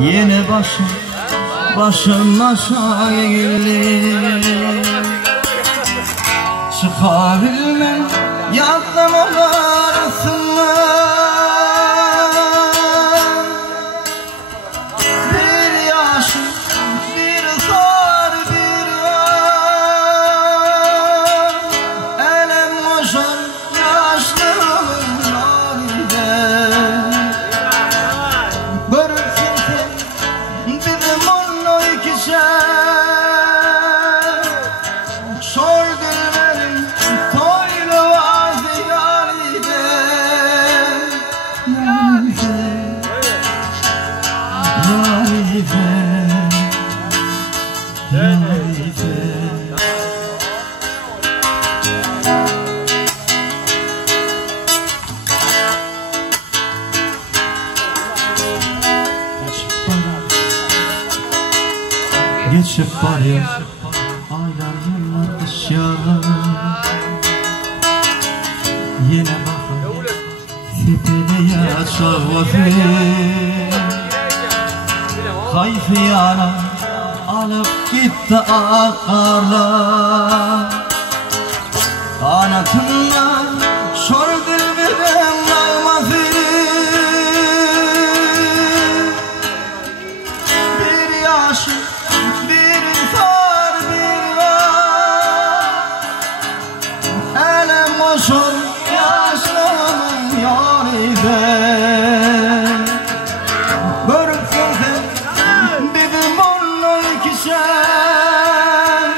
Yine başım aşağı eğilir. Çıkabilmem yatlamalar arasından. Bir yaşım, bir zar, bir an. Elem boşan yaşlımın halinde. Bırakın dedim onu ikişer. Şol güllerin toylu vardı yaride. Geçip varıyor aylar yıllar dışarı. Yine bakın tepeye çağırdı. Kayfiyana alıp gitti akarlar. Kanatımdan şol dilberim kalmadı. Bir yaşım, bir zar, bir an. Elem boşun yaşlımın yaride. Bıraksın dedim onu ikişer.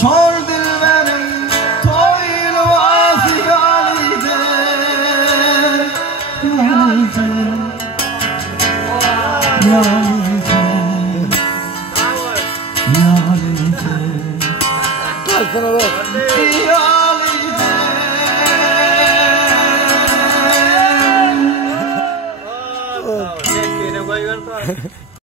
Şol dilberim toylu vardı yaride. Yaride.